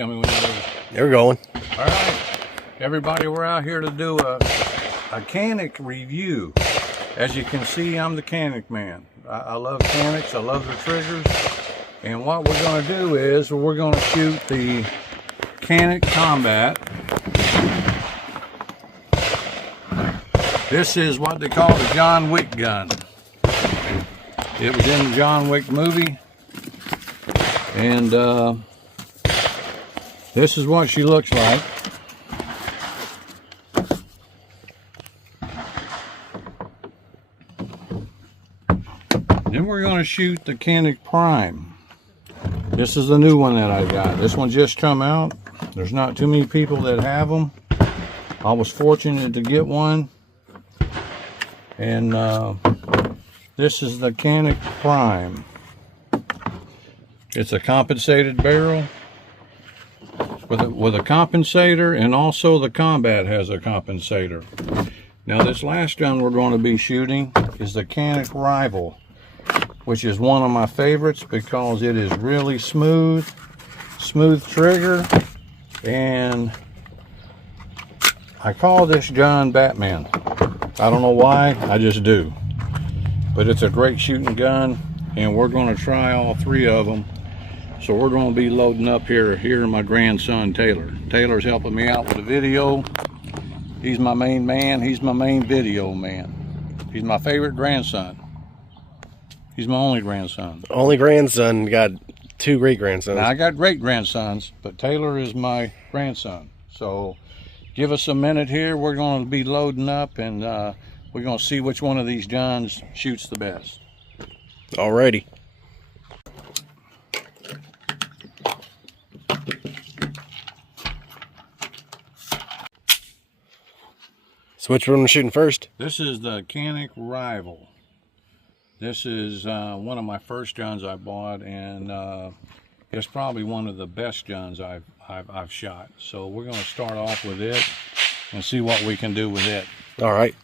tell me when you're ready. They're going. All right, everybody, we're out here to do a Canik review. As you can see, I'm the Canik man. I love Caniks, I love their triggers. And what we're going to do is we're going to shoot the Canik Combat. This is what they call the John Wick gun. It was in the John Wick movie. And this is what she looks like. Then we're going to shoot the Canik Prime. This is the new one that I got. This one just come out. There's not too many people that have them. I was fortunate to get one. And this is the Canik Prime. It's a compensated barrel with a compensator, and also the Combat has a compensator. Now this last gun we're going to be shooting is the Canik Rival, which is one of my favorites because it is really smooth trigger, and I call this gun Batman. I don't know why, I just do. But it's a great shooting gun, and we're going to try all three of them. So we're going to be loading up here my grandson Taylor. Taylor's helping me out with the video. He's my main man. He's my main video man. He's my favorite grandson. He's my only grandson. Only grandson. Got two great grandsons. Now, I got great grandsons, but Taylor is my grandson. So give us a minute here. We're going to be loading up, and we're going to see which one of these guns shoots the best. Alrighty. So which one are we shooting first? This is the Canik Rival. This is one of my first guns I bought, and it's probably one of the best guns I've shot. So we're going to start off with it and see what we can do with it. All right.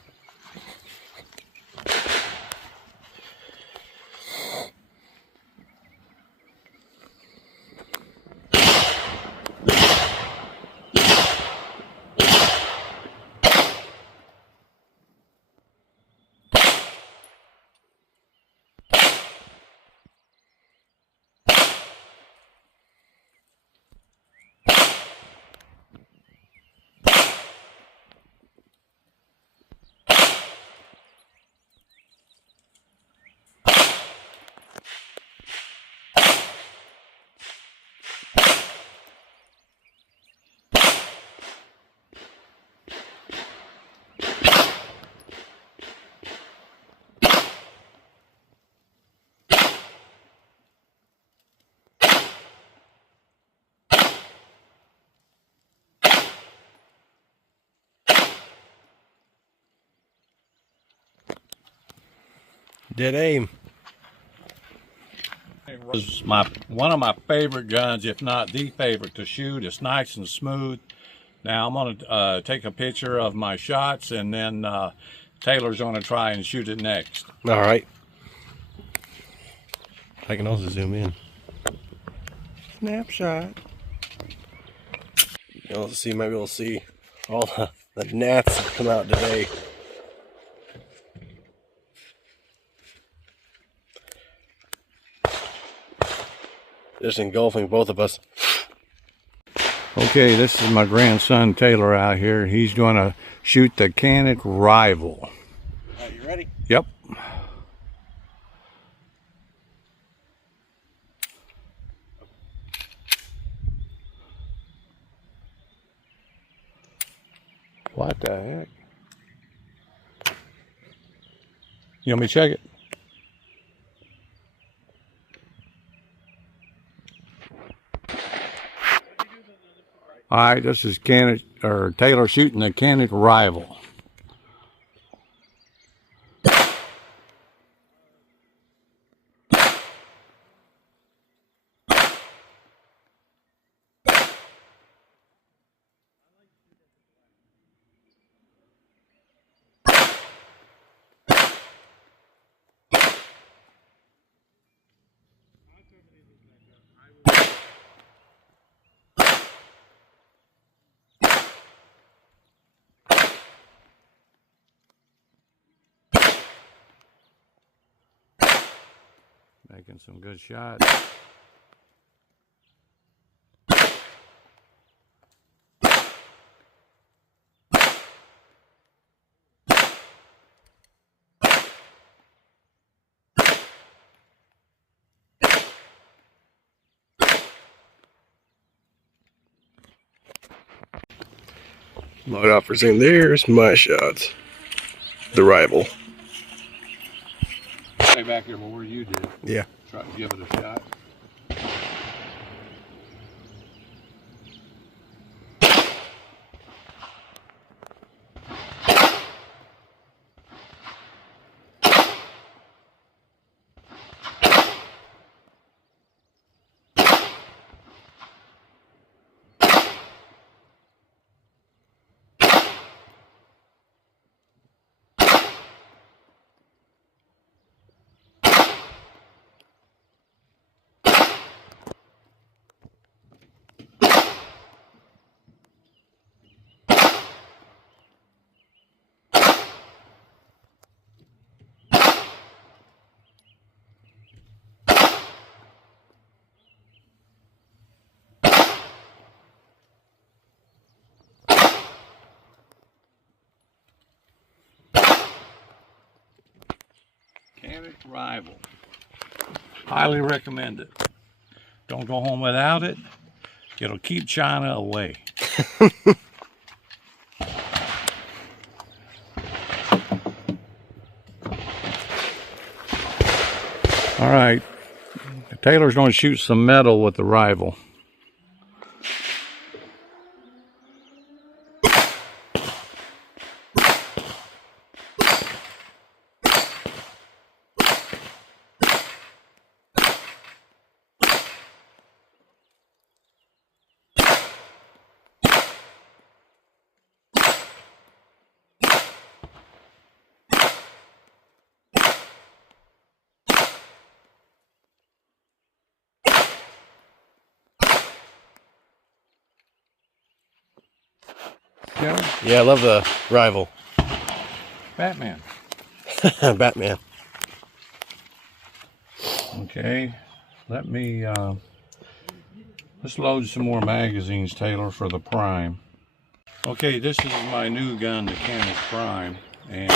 Dead aim. It was one of my favorite guns, if not the favorite to shoot. It's nice and smooth. Now I'm going to take a picture of my shots, and then Taylor's going to try and shoot it next. All right. I can also zoom in. Snapshot. You'll also see, maybe we'll see all the gnats that come out today. Just engulfing both of us. Okay, this is my grandson Taylor out here. He's going to shoot the Canik Rival. Are you ready? Yep. What the heck? You want me to check it? All right, this is Taylor shooting the Canik Rival. Making some good shots. Light offers in. There's my shot. The rival. Stay back here where you did. Yeah. Try to give it a shot. Canik Rival. Highly recommend it. Don't go home without it. It'll keep China away. All right. Taylor's going to shoot some metal with the Rival. Yeah, I love the rival. Batman. Batman. Okay, let me let's load some more magazines, Taylor, for the Prime. Okay, this is my new gun, the Canik Prime, and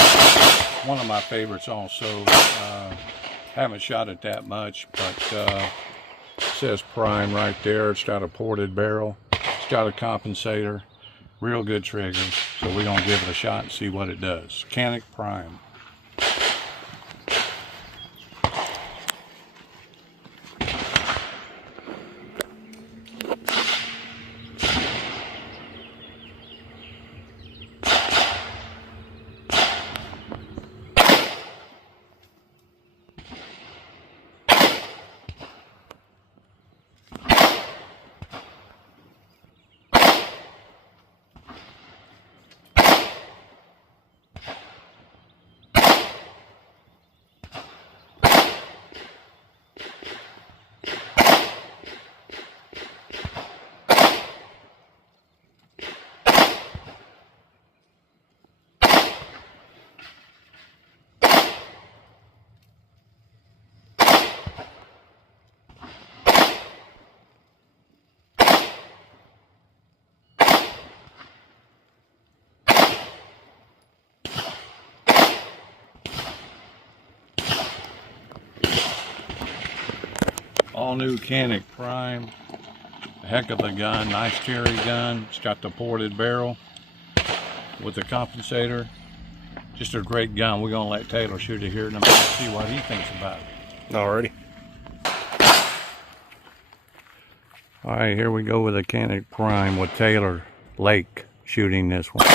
one of my favorites also. Haven't shot it that much, but it says Prime right there. It's got a ported barrel. It's got a compensator. Real good trigger. So we're going to give it a shot and see what it does. Canik Prime. All new Canik Prime. A heck of a gun, nice cherry gun. It's got the ported barrel with the compensator. Just a great gun. We're gonna let Taylor shoot it here in a minute, see what he thinks about it. Alrighty. All right, here we go with the Canik Prime with Taylor Lake shooting this one.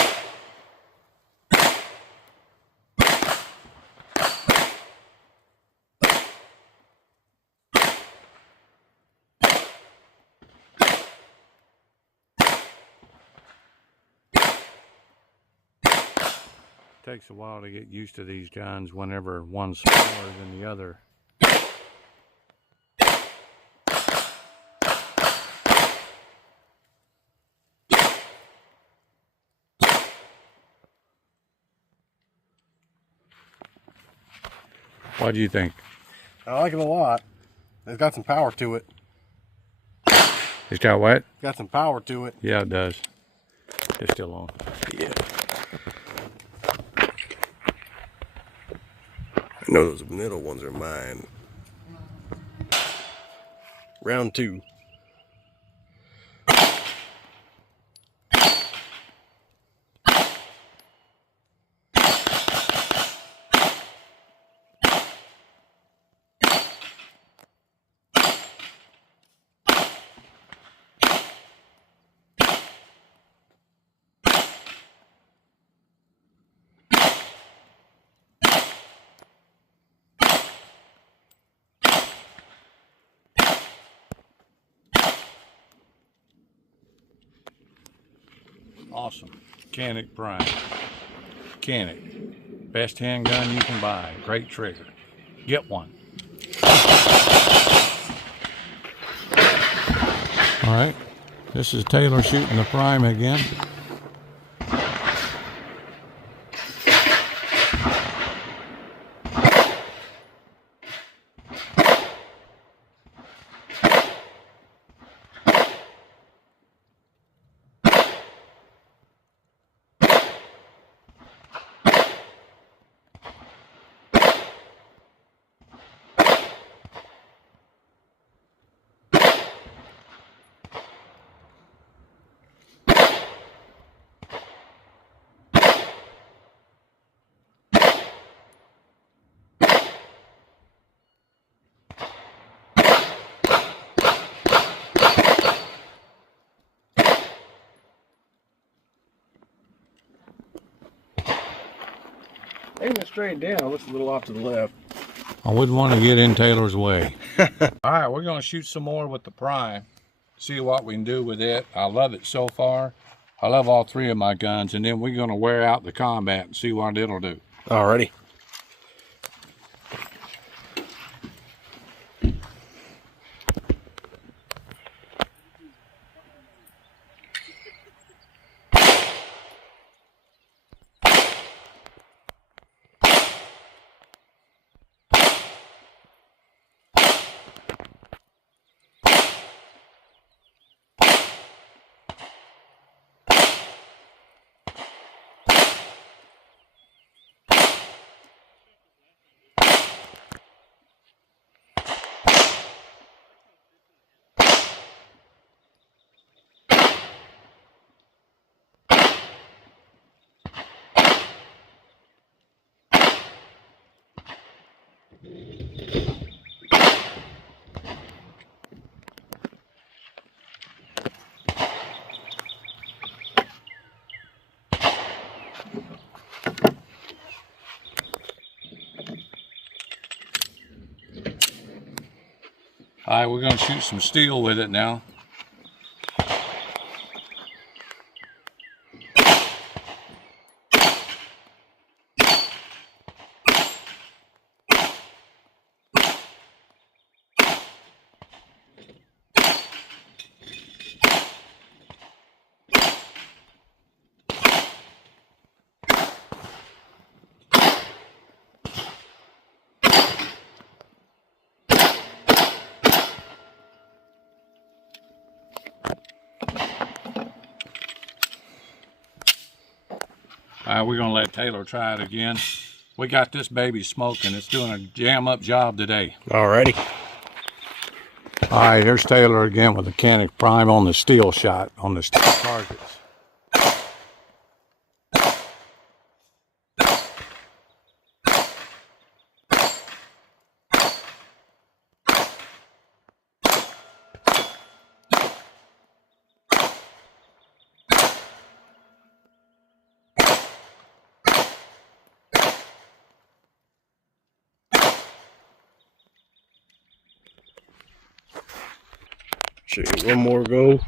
Takes a while to get used to these guns whenever one's smaller than the other. What do you think? I like it a lot. It's got some power to it. It's got what? Got some power to it. Yeah, it does. It's still on. Yeah. I know those middle ones are mine. Round 2. Awesome. Canik Prime. Canik. Best handgun you can buy. Great trigger. Get one. All right. This is Taylor shooting the Prime again. Aiming straight down, looks a little off to the left. I wouldn't want to get in Taylor's way. All right, we're going to shoot some more with the Prime. See what we can do with it. I love it so far. I love all 3 of my guns, and then we're going to wear out the combat and see what it'll do. Alrighty. All right, we're going to shoot some steel with it now. All right, we're gonna let Taylor try it again. We got this baby smoking. It's doing a jam up job today. Alrighty. All right, here's Taylor again with the Canik Prime on the steel shot, on the steel targets. Show you one more go.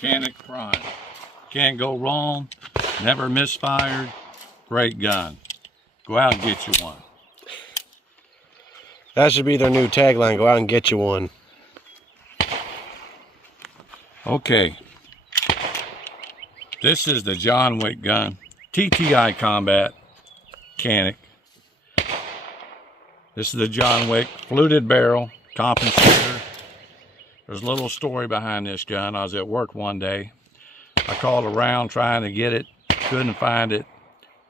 Canik Prime. Can't go wrong, never misfired, great gun. Go out and get you one. That should be their new tagline, go out and get you one. Okay. This is the John Wick gun. TTI Combat Canik. This is the John Wick fluted barrel compensator. There's a little story behind this gun. I was at work one day. I called around trying to get it, couldn't find it.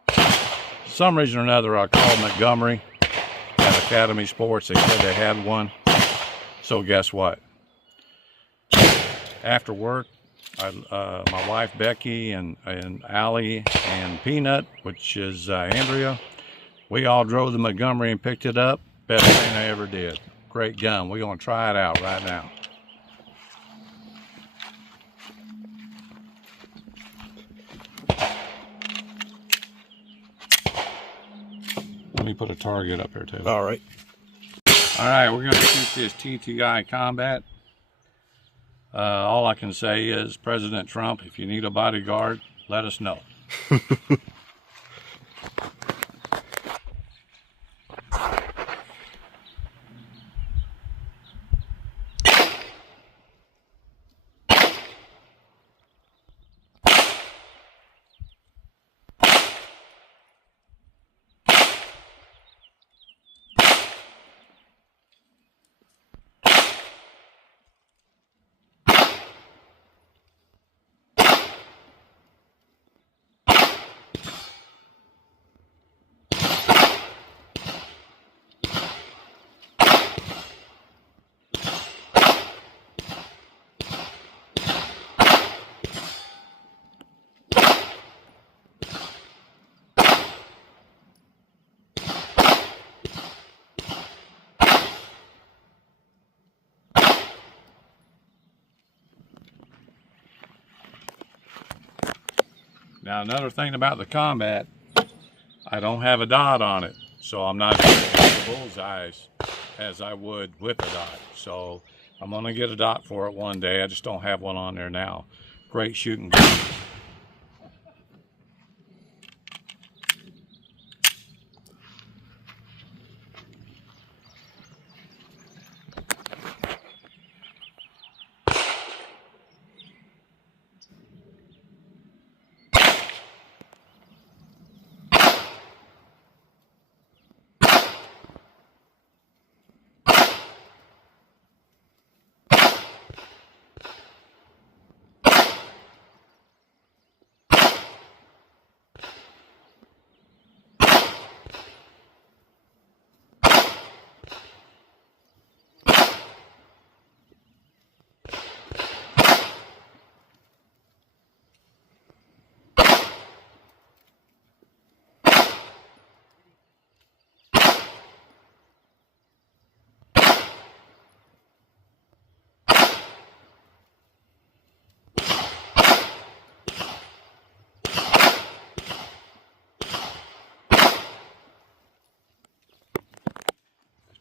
For some reason or another, I called Montgomery at Academy Sports. They said they had one. So guess what? After work, my wife Becky and Allie and Peanut, which is Andrea, we all drove to Montgomery and picked it up. Best thing I ever did. Great gun. We're going to try it out right now. Let me put a target up here too. All right. All right, we're going to shoot this TTI Combat. All I can say is, President Trump, if you need a bodyguard, let us know. Now, another thing about the Combat, I don't have a dot on it, so I'm not going to hit the bullseyes as I would with a dot. So I'm going to get a dot for it one day. I just don't have one on there now. Great shooting gun.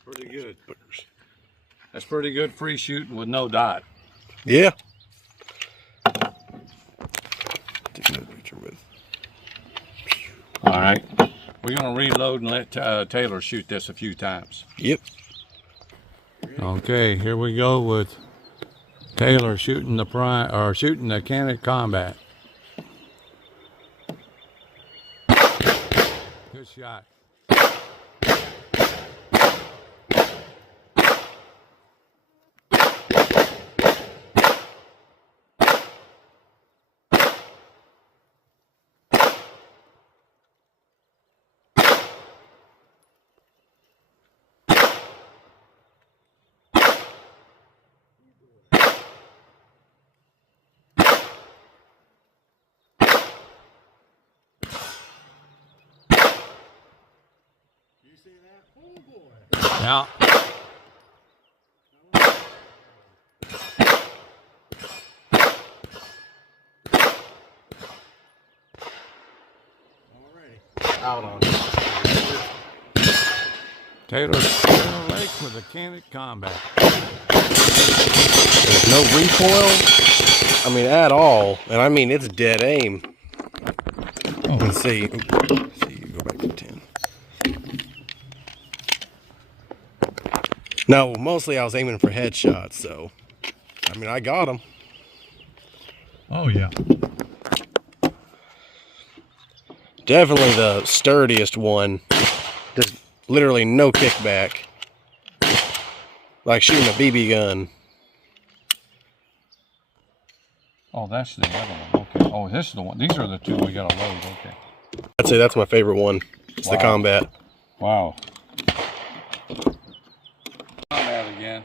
Pretty good. That's pretty good free shooting with no dot. Yeah. Take another picture with. All right. We're going to reload and let Taylor shoot this a few times. Yep. Okay, here we go with Taylor shooting the Canik Combat. Good shot. Now, Out on Taylor's in the lake with a Canik Combat. There's no recoil. I mean, at all. And I mean, it's dead aim. Oh. Let's see. Let's see, go back to 10. No, mostly I was aiming for headshots, so. I mean, I got them. Oh, yeah. Definitely the sturdiest one. Just literally no kickback. Like shooting a BB gun. Oh, that's the other one. Okay. Oh, this is the one. These are the two we gotta load. Okay. I'd say that's my favorite one. It's the Wow. combat. Wow. Combat again.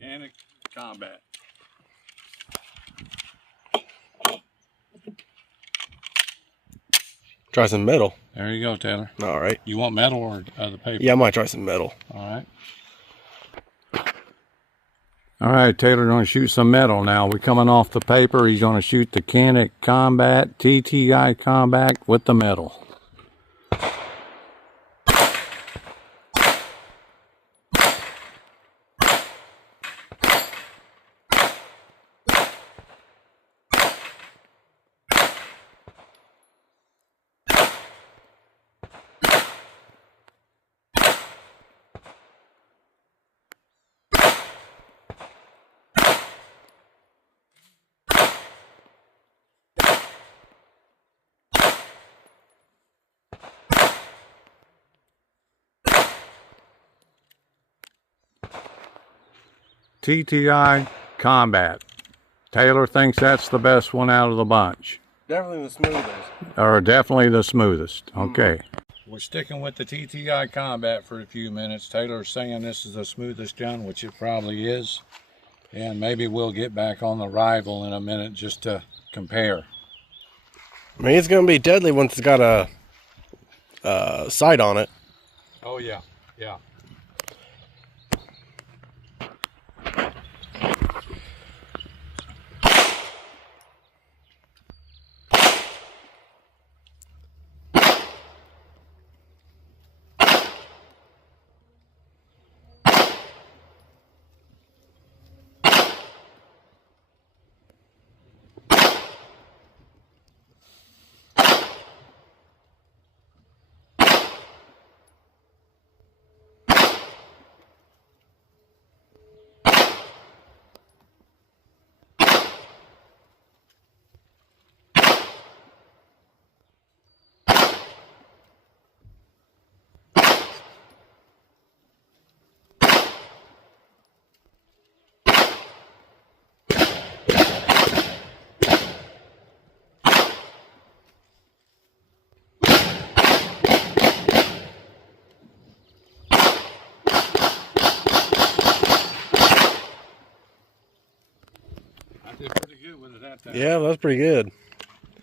Canik combat. Try some metal. There you go, Taylor. All right. You want metal or the paper? Yeah, I might try some metal. All right. All right, Taylor's going to shoot some metal now. We're coming off the paper. He's going to shoot the Canik Combat, TTI Combat with the metal. TTI Combat. Taylor thinks that's the best one out of the bunch. Definitely the smoothest. Or definitely the smoothest. Okay. We're sticking with the TTI Combat for a few minutes. Taylor's saying this is the smoothest gun, which it probably is. And maybe we'll get back on the rival in a minute just to compare. I mean, it's going to be deadly once it's got a sight on it. Oh, yeah. Yeah. Did pretty good with it that time. Yeah, that's pretty good.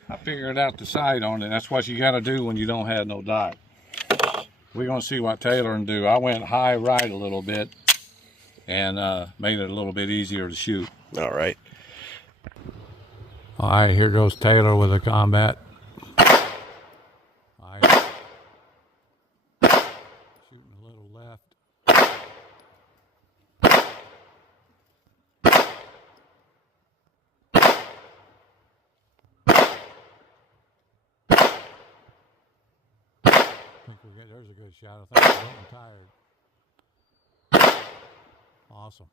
I figured out the sight on it. That's what you got to do when you don't have no dot. We're going to see what Taylor can do. I went high right a little bit and made it a little bit easier to shoot. All right. All right, here goes Taylor with a combat. All right. Shooting a little left. I think there's a good shot. I think we're getting tired. Awesome.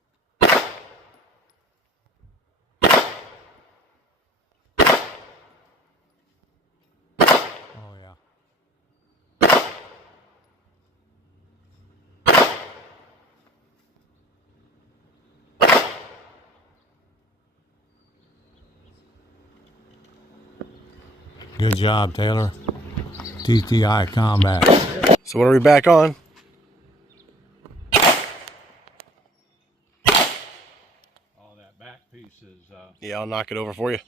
Good job, Taylor. TTI Combat. So what are we back on? Oh, that back piece is... Yeah, I'll knock it over for you.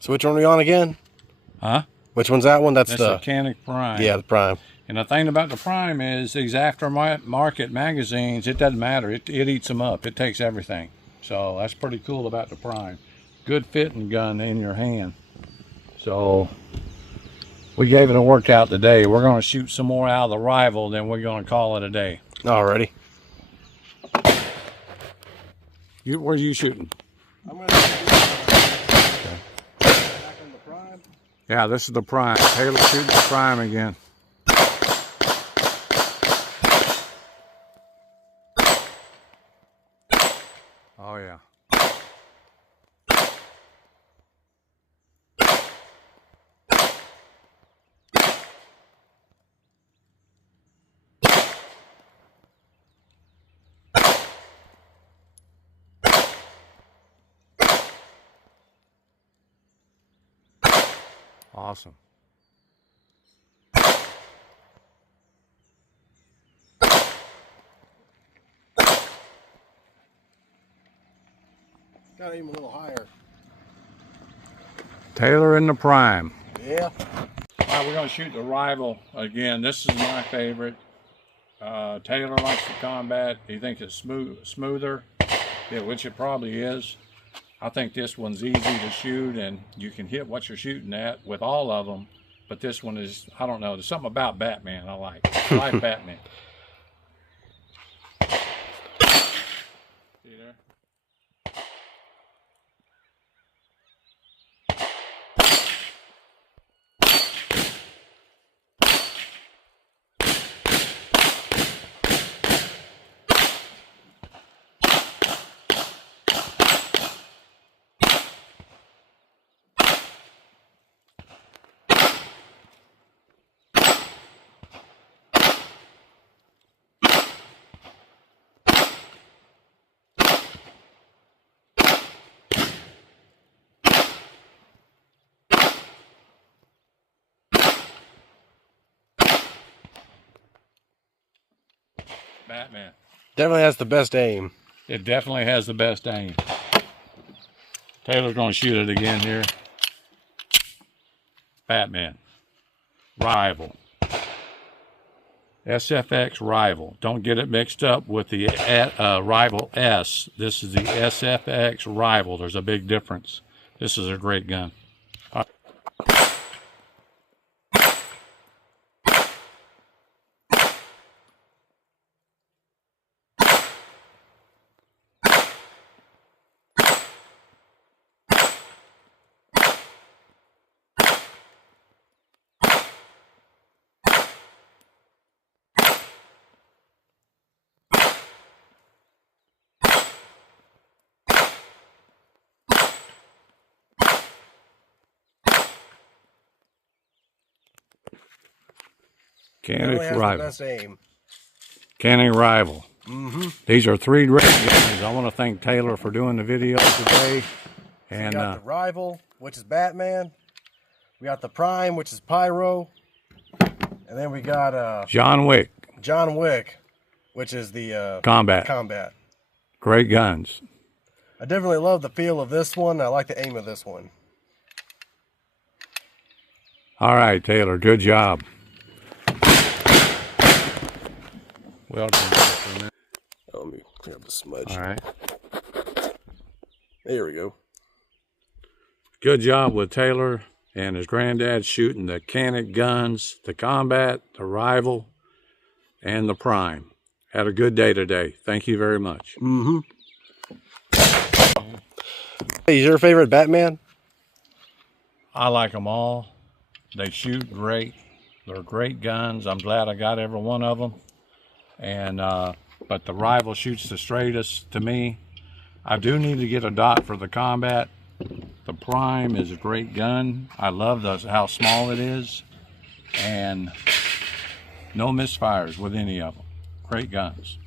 So which one are we on again? Huh? Which one's that one? That's the the Canik Prime. Yeah, the Prime. And the thing about the Prime is these aftermarket magazines, it doesn't matter. It eats them up. It takes everything. So that's pretty cool about the Prime. Good fitting gun in your hand. So we gave it a workout today. We're going to shoot some more out of the Rival, then we're going to call it a day. Alrighty. Where are you shooting? I'm gonna back on the Prime. Yeah, this is the Prime. Taylor shooting the Prime again. Oh yeah. Awesome. Gotta aim a little higher. Taylor in the Prime. Yeah. All right, we're going to shoot the Rival again. This is my favorite. Taylor likes the Combat. He thinks it's smoother, yeah, which it probably is. I think this one's easy to shoot, and you can hit what you're shooting at with all of them. But this one is, I don't know, there's something about Batman I like. I like Batman. See there? Batman. Definitely has the best aim. It definitely has the best aim. Taylor's going to shoot it again here. Batman. Rival. SFX Rival. Don't get it mixed up with the Rival S. This is the SFX Rival. There's a big difference. This is a great gun. Canik Rival. Best aim. Canik Rival. Mm-hmm. These are three great guns. I want to thank Taylor for doing the video today. And we got the Rival, which is Batman. We got the Prime, which is Pyro. And then we got John Wick, which is the Combat. Great guns. I definitely love the feel of this one. I like the aim of this one. All right, Taylor, good job. Welcome. Let me clear up the smudge. All right. There we go. Good job with Taylor and his granddad shooting the Canik guns, the Combat, the Rival, and the Prime. Had a good day today. Thank you very much. Mm-hmm. Hey, is your favorite Batman? I like them all. They shoot great. They're great guns. I'm glad I got every one of them. And but the Rival shoots the straightest to me. I do need to get a dot for the Combat. The Prime is a great gun. I love how small it is, and no misfires with any of them. Great guns.